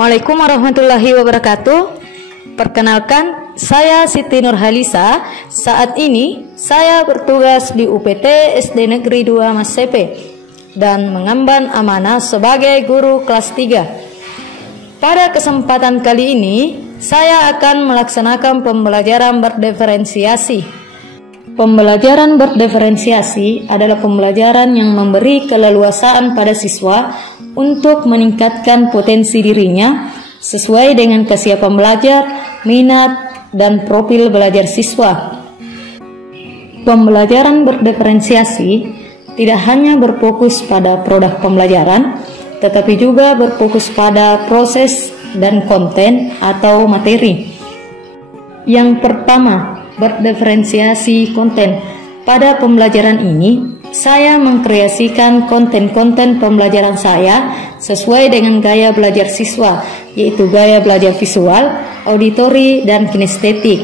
Assalamualaikum warahmatullahi wabarakatuh. Perkenalkan, saya Siti Nurhalisa. Saat ini saya bertugas di UPT SD Negeri 2 Masepe dan mengemban amanah sebagai guru kelas 3. Pada kesempatan kali ini, saya akan melaksanakan pembelajaran berdiferensiasi. Pembelajaran berdiferensiasi adalah pembelajaran yang memberi keleluasaan pada siswa untuk meningkatkan potensi dirinya sesuai dengan kesiapan belajar, minat, dan profil belajar siswa. Pembelajaran berdiferensiasi tidak hanya berfokus pada produk pembelajaran, tetapi juga berfokus pada proses dan konten atau materi. Yang pertama, berdiferensiasi konten. Pada pembelajaran ini, saya mengkreasikan konten-konten pembelajaran saya sesuai dengan gaya belajar siswa, yaitu gaya belajar visual, auditori, dan kinestetik.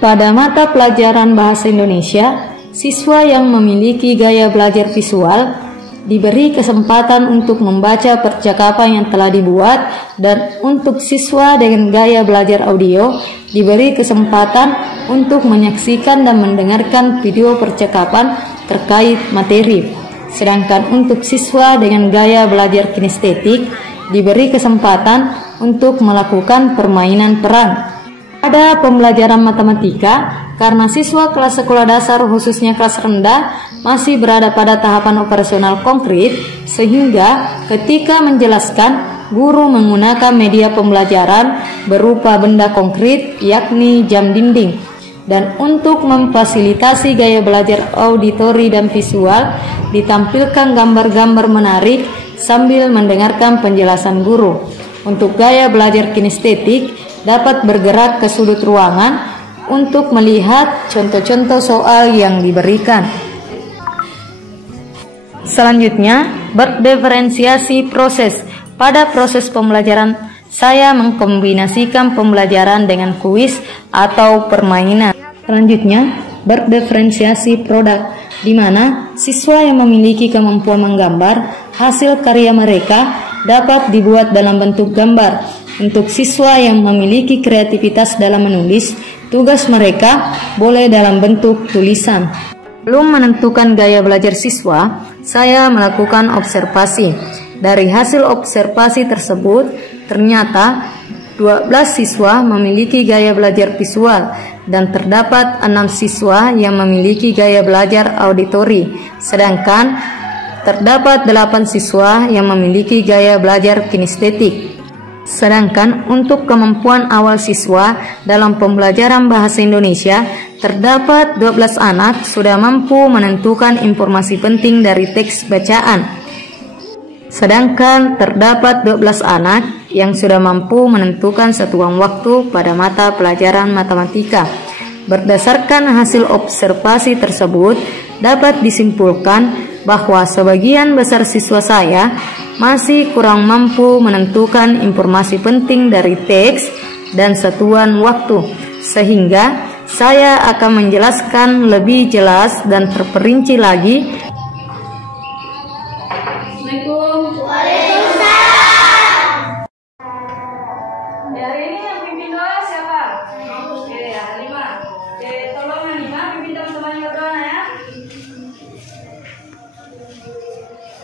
Pada mata pelajaran Bahasa Indonesia, siswa yang memiliki gaya belajar visual diberi kesempatan untuk membaca percakapan yang telah dibuat, dan untuk siswa dengan gaya belajar audio diberi kesempatan untuk menyaksikan dan mendengarkan video percakapan terkait materi. Sedangkan untuk siswa dengan gaya belajar kinestetik diberi kesempatan untuk melakukan permainan peran. Pada pembelajaran matematika, karena siswa kelas sekolah dasar khususnya kelas rendah masih berada pada tahapan operasional konkret, sehingga ketika menjelaskan, guru menggunakan media pembelajaran berupa benda konkret, yakni jam dinding. Dan untuk memfasilitasi gaya belajar auditori dan visual, ditampilkan gambar-gambar menarik sambil mendengarkan penjelasan guru. Untuk gaya belajar kinestetik, dapat bergerak ke sudut ruangan untuk melihat contoh-contoh soal yang diberikan. Selanjutnya, berdiferensiasi proses. Pada proses pembelajaran, saya mengkombinasikan pembelajaran dengan kuis atau permainan. Selanjutnya, berdiferensiasi produk, di mana siswa yang memiliki kemampuan menggambar, hasil karya mereka dapat dibuat dalam bentuk gambar. Untuk siswa yang memiliki kreativitas dalam menulis, tugas mereka boleh dalam bentuk tulisan. Belum menentukan gaya belajar siswa, saya melakukan observasi. Dari hasil observasi tersebut, ternyata 12 siswa memiliki gaya belajar visual dan terdapat 6 siswa yang memiliki gaya belajar auditori, sedangkan terdapat 8 siswa yang memiliki gaya belajar kinestetik. Sedangkan untuk kemampuan awal siswa dalam pembelajaran bahasa Indonesia, terdapat 12 anak sudah mampu menentukan informasi penting dari teks bacaan. Sedangkan terdapat 12 anak yang sudah mampu menentukan satuan waktu pada mata pelajaran matematika. Berdasarkan hasil observasi tersebut, dapat disimpulkan bahwa sebagian besar siswa saya masih kurang mampu menentukan informasi penting dari teks dan satuan waktu, sehingga saya akan menjelaskan lebih jelas dan terperinci lagi. Assalamualaikum. Waalaikumsalam. Hari ini yang pimpin doa siapa? Oke, ya, Halima. Oke, tolong Halima pimpin teman-teman berdoa ya.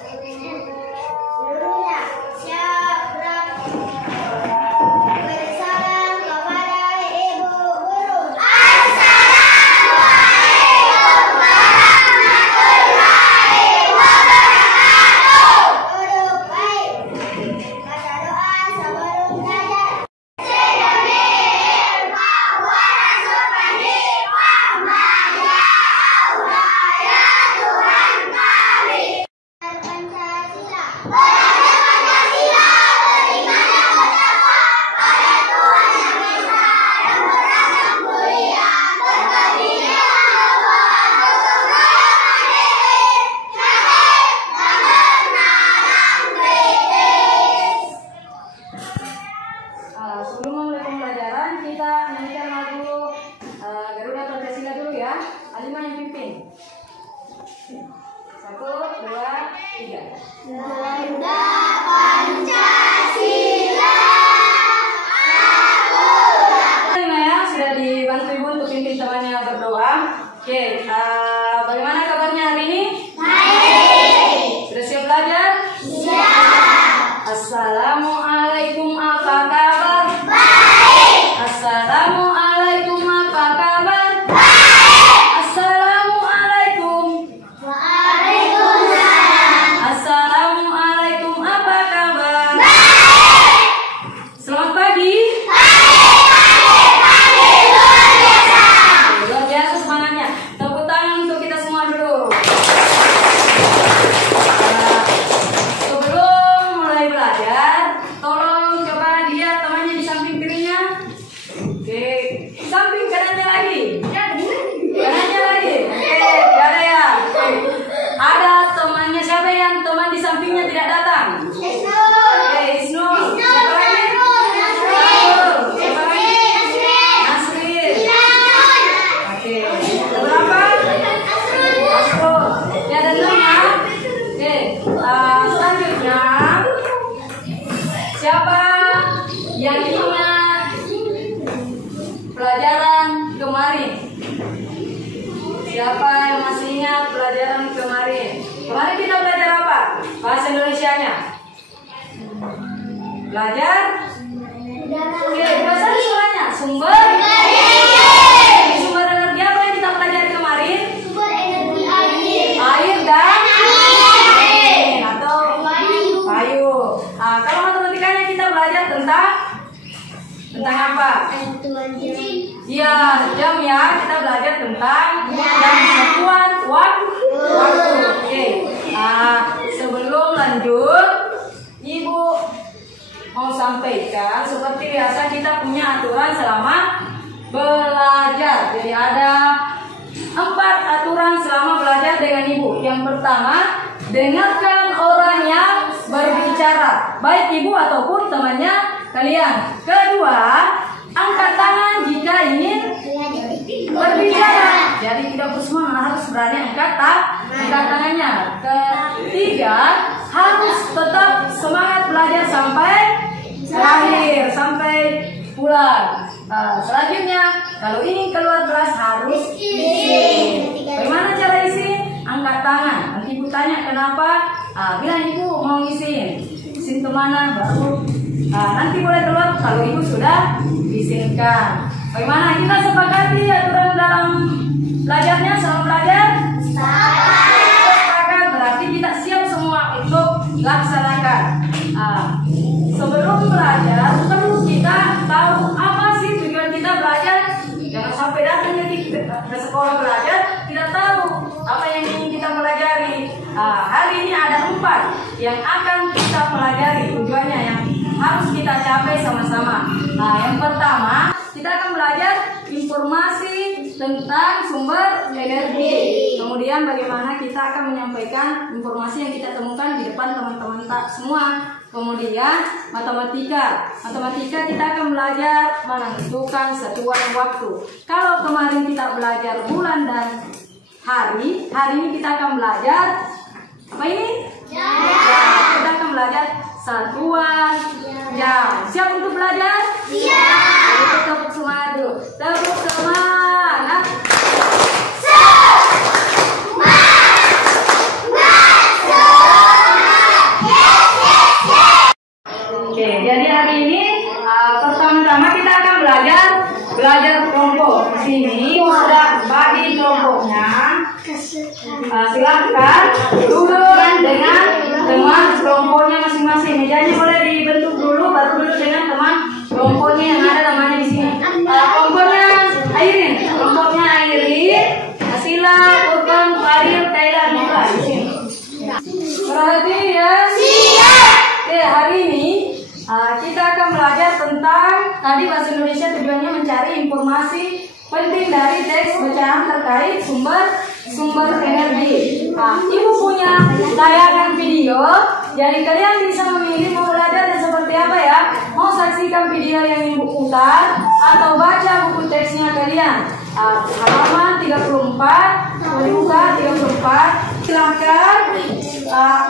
Assalamualaikum warahmatullahi wabarakatuh. memimpin temannya berdoa. Oke, bagaimana kabarnya hari ini? Baik. Sudah siap belajar? Siap. Assalamualaikum, apa kabar? Baik. Assalamualaikum, apa kabar? Baik. Assalamualaikum. Waalaikumsalam. Assalamualaikum, apa kabar? Baik. Selamat pagi. Siapa yang ingat pelajaran kemarin? Siapa yang masih ingat pelajaran kemarin? Kemarin kita belajar apa? Bahasa Indonesianya. Belajar? Oke, bahasa suaranya. Sumber energi. Sumber energi apa yang kita pelajari kemarin? Sumber energi air. Air dan angin atau kayu. Kalau matematikanya kita belajar tentang apa? Iya, jam ya. Kita belajar tentang jam, satuan waktu. Oke. Sebelum lanjut, Ibu mau sampaikan seperti biasa kita punya aturan selama belajar. Jadi ada 4 aturan selama belajar dengan Ibu. Yang pertama, dengarkan orang yang berbicara, baik ibu ataupun temannya kalian. Kedua, angkat tangan jika ingin berbicara. Jadi tidak semua harus berani angkat tangannya. Ketiga, harus tetap semangat belajar sampai akhir, sampai pulang. Selanjutnya, kalau ingin keluar kelas harus izin. Bagaimana cara izin? Angkat tangan. Nanti ibu tanya kenapa, bilang ibu mau izin kemana, baru nanti boleh keluar kalau ibu sudah izinkan. Bagaimana kita sepakati aturan dalam belajarnya selama belajar? Sepakat, berarti kita siap semua untuk laksanakan. Sebelum belajar perlu kita tahu apa sih tujuan kita belajar. Jangan sampai datang ke sekolah belajar tidak tahu apa yang ingin kita pelajari. Hari ini ada 4 yang akan kita pelajari, tujuannya yang harus kita capai sama-sama. Yang pertama, kita akan belajar informasi tentang sumber energi. Kemudian bagaimana kita akan menyampaikan informasi yang kita temukan di depan teman-teman semua. Kemudian matematika kita akan belajar menentukan satuan waktu. Kalau kemarin kita belajar bulan dan hari ini kita akan belajar apa ini? Jam. Kita akan belajar satuan jam. Siap untuk belajar? Siap. Kita tepuk semangat dulu. Tepuk semangat. Oke, jadi hari ini pertama-tama kita akan belajar kelompok. Di sini sudah bagi kelompoknya. Silahkan duduk dengan teman kelompoknya masing-masing. Mejanya boleh dibentuk dulu, baru duduk dengan teman kelompoknya yang ada namanya di sini. Kelompoknya Airin, Asila, Urban, Fadil, Taylor, Nura di sini. Perhatian. Siap. Oke, hari ini kita akan belajar tentang tadi bahasa Indonesia tujuannya mencari informasi penting dari teks bacaan terkait sumber energi. Ibu punya tayangan video, jadi kalian bisa memilih mau belajar seperti apa ya. Mau saksikan video yang ibu putar atau baca buku teksnya kalian. Halaman 34, buka 34. Silakan.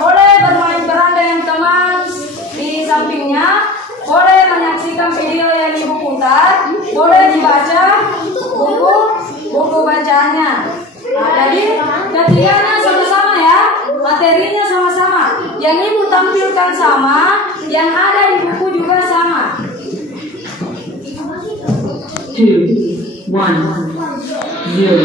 Boleh bermain peran dengan teman di sampingnya, boleh menyaksikan video yang ibu putar, boleh dibaca buku 2, 1, 0.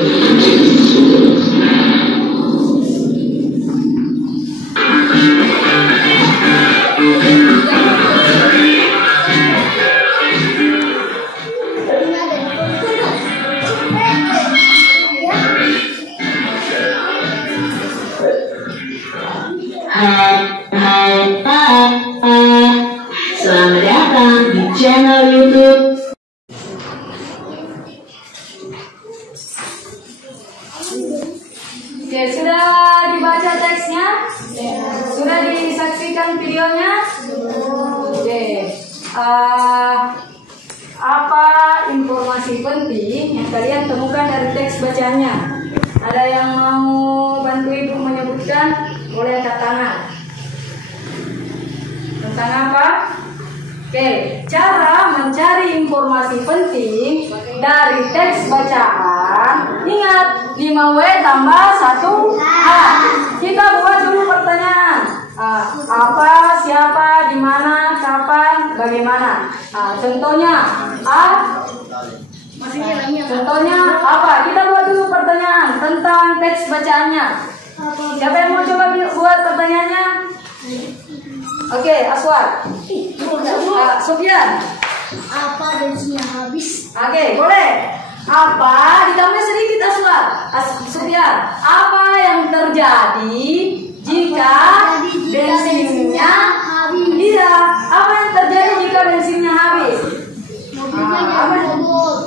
Selamat datang di channel YouTube. Oke, sudah dibaca teksnya? Sudah disaksikan videonya? Oke. Apa informasi penting yang kalian temukan dari teks bacanya? Ada yang mau bantu ibu menyebutkan? Boleh angkat tangan. Tentang apa? Oke, cara mencari informasi penting dari teks bacaan. Ingat, 5W tambah 1H. Kita buat dulu pertanyaan. Apa, siapa, di mana, kapan, bagaimana. Contohnya, contohnya apa? Kita buat dulu pertanyaan tentang teks bacaannya. Siapa yang mau coba buat pertanyaannya? Oke, Aswar. Sofyan. Apa bensinnya habis? Oke, boleh. Apa ditambah sedikit Aswar? Sofyan. Apa yang terjadi jika bensinnya habis? Iya. Apa yang terjadi jika bensinnya habis?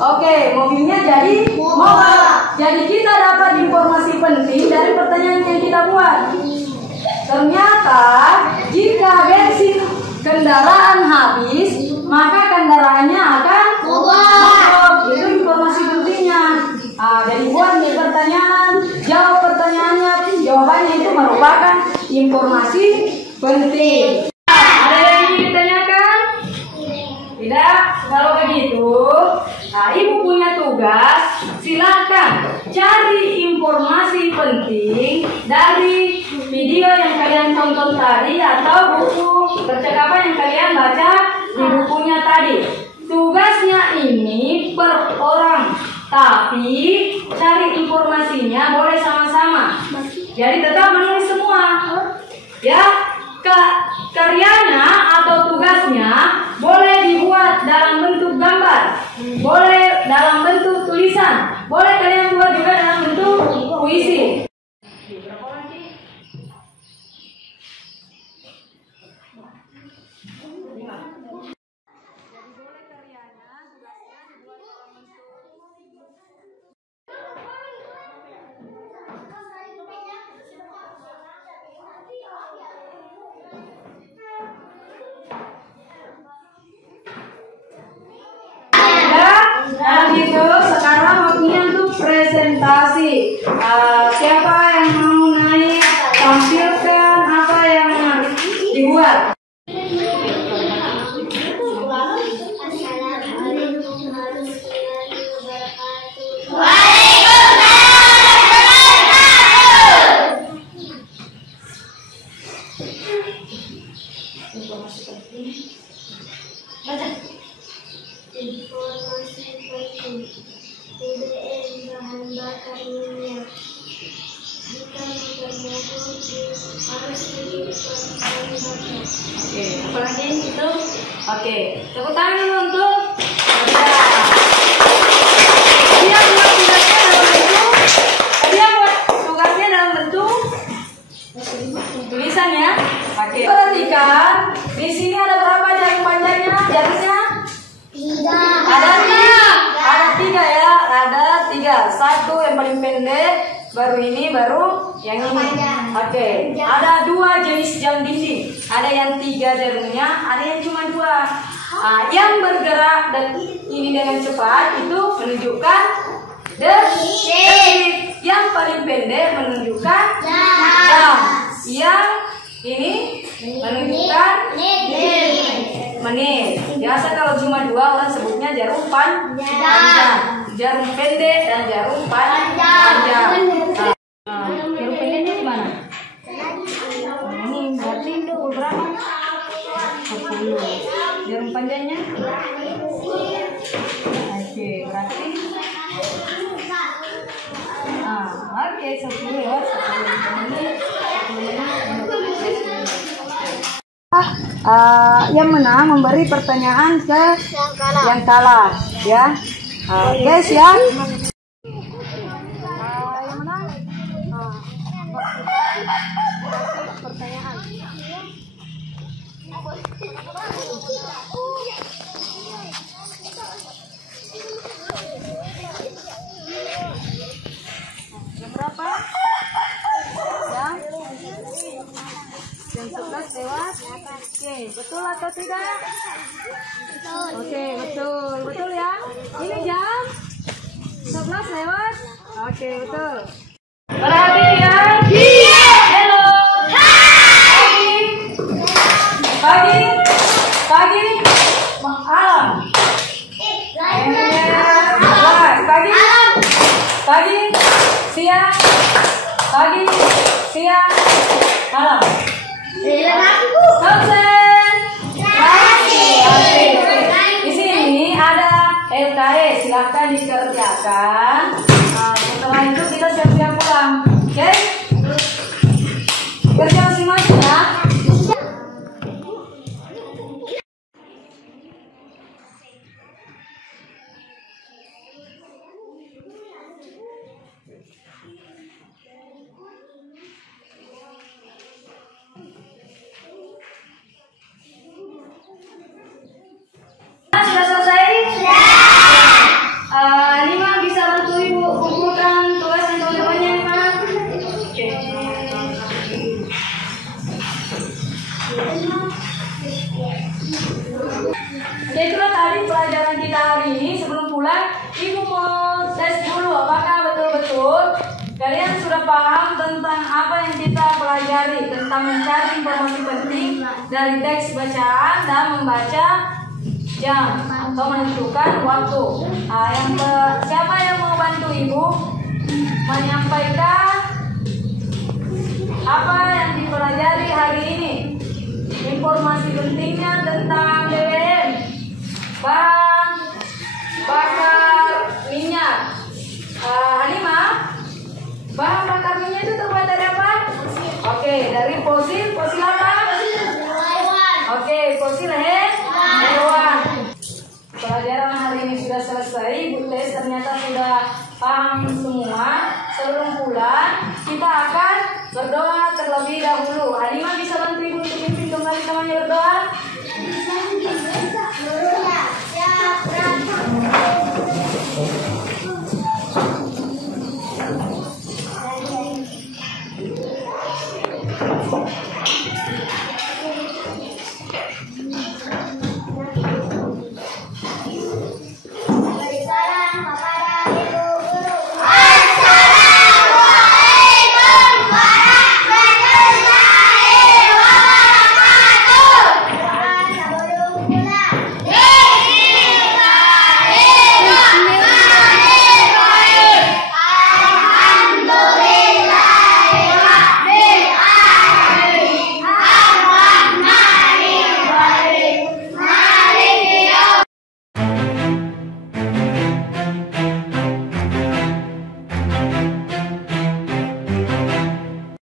Oke, mobilnya jadi mogok. Jadi kita dapat informasi penting dari pertanyaan yang kita buat. Ternyata jika bensin kendaraan habis, maka kendaraannya akan mogok. Itu informasi pentingnya. Jadi buat nih pertanyaan, jawab pertanyaannya, jawabannya itu merupakan informasi penting. Ada yang ingin ditanyakan? Tidak? Kalau begitu, ibu punya tugas. Silakan cari informasi penting dari video yang kalian tonton tadi atau buku percakapan yang kalian baca di bukunya tadi. Tugasnya ini per orang, tapi cari informasinya boleh sama-sama. Jadi tetap menulis semua. Ya, karyanya atau tugasnya boleh dibuat dalam bentuk gambar, boleh dalam bentuk tulisan, boleh kalian buat juga dalam bentuk puisi. Nah gitu, sekarang waktunya untuk presentasi. Siapa yang mau naik tampilkan apa yang dibuat? Informasi penting. BBM bahan bakar minyak. Jika motor mogok harus dihidupkan bahan bakar. Oke, apa lagi itu? Oke, tepuk tangan dulu untuk dia buat tugasnya dalam bentuk. Dia buat tugasnya dalam bentuk tulisan ya. Oke. Perhatikan, di sini ada berapa jarum panjangnya? Jarumnya? Ada 3 ya, ada 3. Satu yang paling pendek, baru ini, baru yang ini. Oke. Ada 2 jenis jam dinding. Ada yang 3 jarumnya, ada yang cuma 2. Yang bergerak dan ini dengan cepat itu menunjukkan detik. Yang paling pendek menunjukkan jam. Yang ini menunjukkan menit. Biasa kalau cuma 2 orang sebutnya jarum panjang, jarum pendek dan jarum panjang. Jarum pendeknya di mana? Ini berarti pukul berapa? 10. Jarum panjangnya? Oke, berarti Oke, 10 lewat 10 menit. Yang menang memberi pertanyaan ke yang kalah, ya. Oke, siap. Yang menang pertanyaan. Jam berapa? Jam 11 lewat. Oke, betul atau tidak? Oke, betul. Betul ya? Ini jam 11 lewat. Oke, betul. Perhatikan. Halo. Pagi. Pagi. Malam. Pagi. Pagi. Siang. Pagi. Siang. Malam. Di sini ada LKS, silahkan dikerjakan. Setelah itu kita siap-siap pulang. Oke? Kerja masing-masing ya. Sudah selesai? Lima bisa bantu ibu kumpulkan tugas dan teman-temannya, Lima. Oke. Oke, itulah tadi pelajaran kita hari ini. Sebelum pulang, ibu mau tes dulu apakah betul-betul kalian sudah paham tentang apa yang kita pelajari, tentang mencari informasi penting dari teks bacaan dan membaca jam atau menentukan waktu. Siapa yang mau bantu ibu menyampaikan apa yang dipelajari hari ini? Informasi pentingnya tentang BBM, bahan bakar minyak. Halimah, bahan bakar minyak itu terbuat dari apa? Oke, dari fosil apa? Oke, fosil hewan. Pelajaran hari ini sudah selesai. Bu Tes ternyata sudah paham semua. Sebelum pulang, kita akan berdoa terlebih dahulu. Halimah bisa bantu